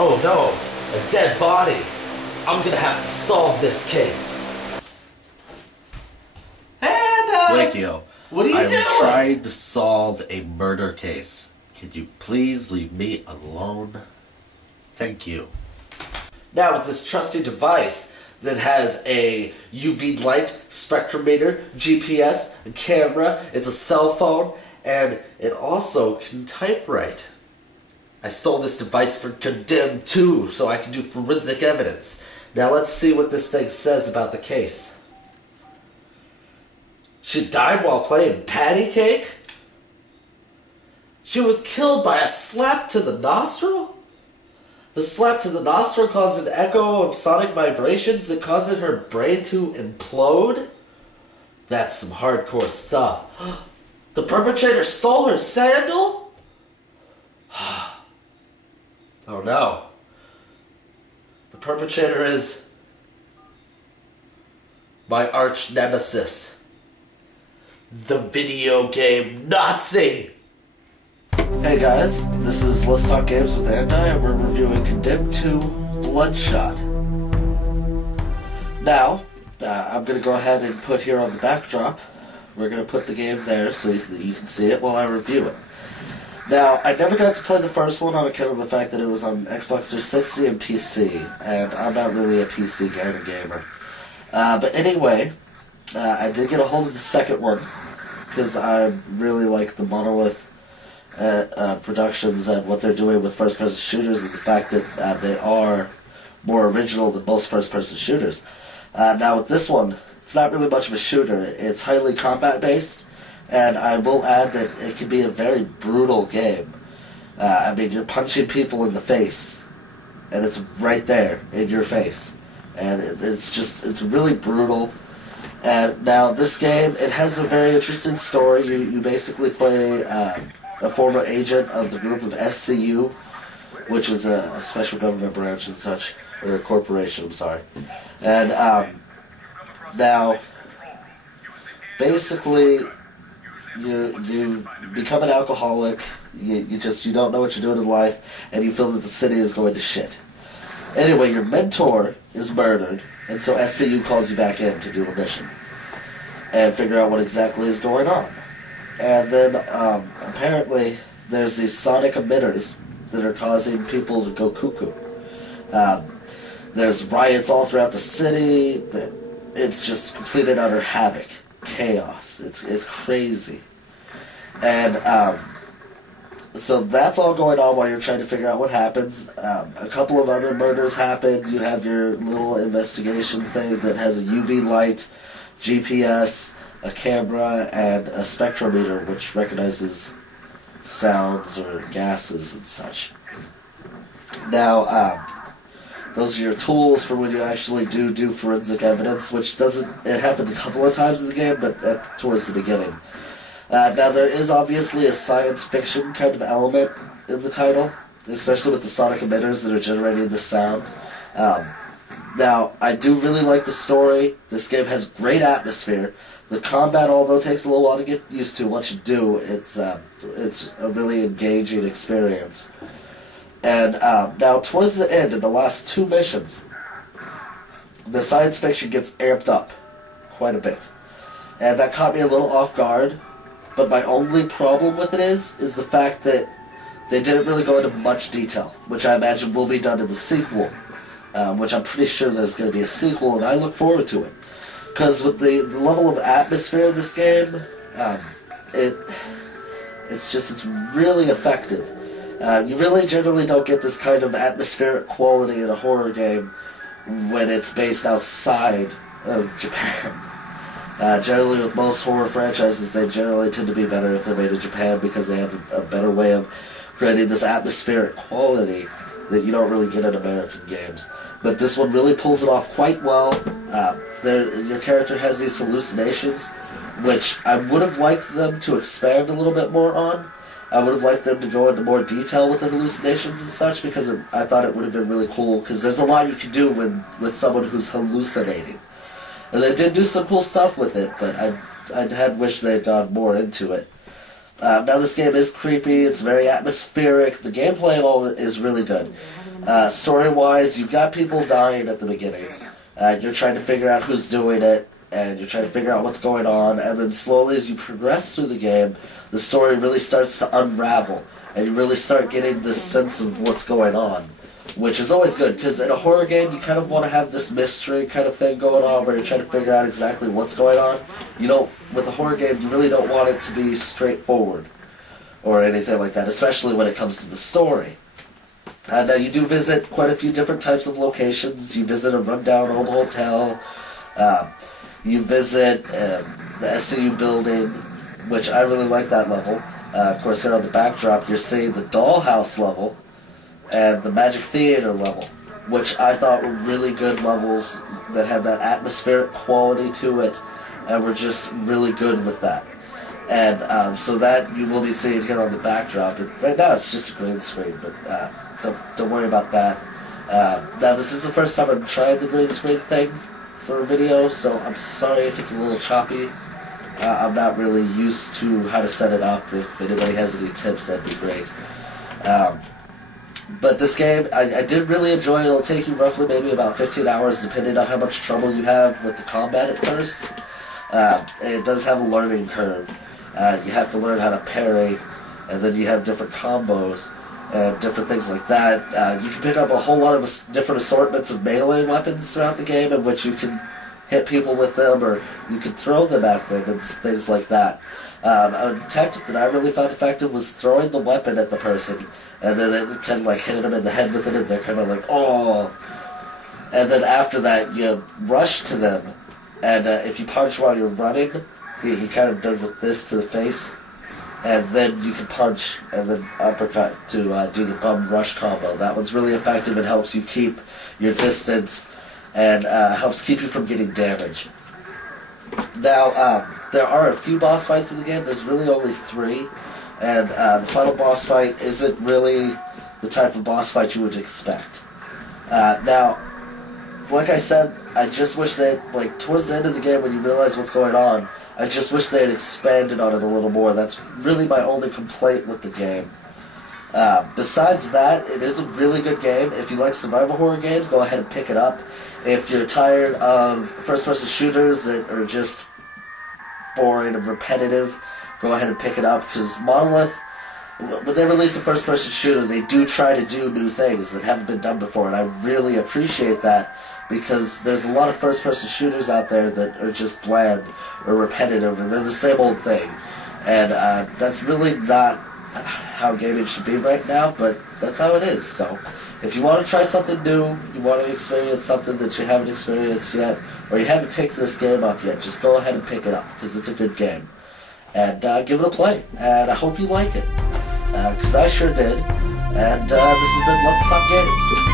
Oh no, a dead body. I'm gonna have to solve this case. Wakio, what are you doing? I'm trying to solve a murder case. Can you please leave me alone? Thank you. Now with this trusty device that has a UV light, spectrometer, GPS, a camera, it's a cell phone, and it also can typewrite. I stole this device for Condemned 2 so I can do forensic evidence. Now let's see what this thing says about the case. She died while playing patty cake? She was killed by a slap to the nostril? The slap to the nostril caused an echo of sonic vibrations that caused her brain to implode? That's some hardcore stuff. The perpetrator stole her sandal? Oh no. The perpetrator is my arch nemesis, the video game Nazi! Hey guys, this is Let's Talk Games with Andy, and we're reviewing Condemned 2 Bloodshot. Now, I'm going to go ahead and put here on the backdrop, we're going to put the game there so you can see it while I review it. Now, I never got to play the first one on account of the fact that it was on Xbox 360 and PC, and I'm not really a PC kind of gamer. But anyway, I did get a hold of the second one, because I really like the Monolith productions and what they're doing with first-person shooters, and the fact that they are more original than most first-person shooters. Now with this one, it's not really much of a shooter. It's highly combat-based, and I will add that it can be a very brutal game. I mean, you're punching people in the face, and it's right there in your face. And it's really brutal. And now this game, it has a very interesting story. You basically play a former agent of the group of SCU, which is a special government branch and such, or a corporation, I'm sorry. And now, basically, you become an alcoholic, you don't know what you're doing in life, and you feel that the city is going to shit. Anyway, your mentor is murdered, and so SCU calls you back in to do a mission and figure out what exactly is going on. And then, apparently, there's these sonic emitters that are causing people to go cuckoo. There's riots all throughout the city. It's just complete and utter havoc. Chaos. It's crazy. And, so that's all going on while you're trying to figure out what happens. A couple of other murders happen. You have your little investigation thing that has a UV light, GPS, a camera, and a spectrometer, which recognizes sounds or gases and such. Now, those are your tools for when you actually do forensic evidence, which it happens a couple of times in the game, but towards the beginning. Now, there is obviously a science fiction kind of element in the title, especially with the sonic emitters that are generating the sound. Now, I do really like the story. This game has great atmosphere. The combat, although takes a little while to get used to, once you do, it's a really engaging experience. And now, towards the end, in the last two missions, the science fiction gets amped up quite a bit. And that caught me a little off guard. But my only problem with it is the fact that they didn't really go into much detail, which I imagine will be done in the sequel, which I'm pretty sure there's going to be a sequel, and I look forward to it. Because with the level of atmosphere of this game, it's really effective. You really generally don't get this kind of atmospheric quality in a horror game when it's based outside of Japan. Generally, with most horror franchises, they generally tend to be better if they're made in Japan because they have a better way of creating this atmospheric quality that you don't really get in American games. But this one really pulls it off quite well. Your character has these hallucinations, which I would have liked them to expand a little bit more on. I would have liked them to go into more detail with the hallucinations and such, because I thought it would have been really cool, because there's a lot you can do with someone who's hallucinating. And they did do some cool stuff with it, but I had wished they had gone more into it. Now this game is creepy, it's very atmospheric, the gameplay of all is really good. Story-wise, you've got people dying at the beginning. You're trying to figure out who's doing it, and you're trying to figure out what's going on, and then slowly as you progress through the game, the story really starts to unravel, and you really start getting this sense of what's going on, which is always good, because in a horror game, you kind of want to have this mystery kind of thing going on, where you're trying to figure out exactly what's going on. You don't, with a horror game, you really don't want it to be straightforward, or anything like that, especially when it comes to the story. Now, you do visit quite a few different types of locations. You visit a rundown old hotel. You visit the SCU building, which I really like that level. Of course, here on the backdrop, you're seeing the Dollhouse level and the Magic Theater level, which I thought were really good levels that had that atmospheric quality to it, and were just really good with that. And so that you will be seeing here on the backdrop. Right now, it's just a green screen, but don't worry about that. Now, this is the first time I'm trying the green screen thing for a video, so I'm sorry if it's a little choppy. I'm not really used to how to set it up. If anybody has any tips, that'd be great. But this game, I did really enjoy it. It'll take you roughly maybe about 15 hours, depending on how much trouble you have with the combat at first. It does have a learning curve. You have to learn how to parry, and then you have different combos and different things like that. You can pick up a whole lot of different assortments of melee weapons throughout the game, in which you can hit people with them, or you can throw them at them, and things like that. A tactic that I really found effective was throwing the weapon at the person, and then it kind of like hitting them in the head with it, and they're kind of like, oh. And then after that, you rush to them, and if you punch while you're running, he kind of does this to the face, and then you can punch and then uppercut to do the bum rush combo. That one's really effective. It helps you keep your distance, and helps keep you from getting damage. Now, there are a few boss fights in the game. There's really only 3, and the final boss fight isn't really the type of boss fight you would expect. Now, like I said, I just wish that, like, towards the end of the game when you realize what's going on, I just wish they had expanded on it a little more. That's really my only complaint with the game. Besides that, it is a really good game. If you like survival horror games, go ahead and pick it up. If you're tired of first-person shooters that are just boring and repetitive, go ahead and pick it up, because Monolith, when they release a first-person shooter, they do try to do new things that haven't been done before, and I really appreciate that, because there's a lot of first-person shooters out there that are just bland or repetitive, or they're the same old thing. And that's really not how gaming should be right now, but that's how it is. So if you want to try something new, you want to experience something that you haven't experienced yet, or you haven't picked this game up yet, just go ahead and pick it up, because it's a good game. And give it a play. And I hope you like it, because I sure did. And this has been Let's Talk Games.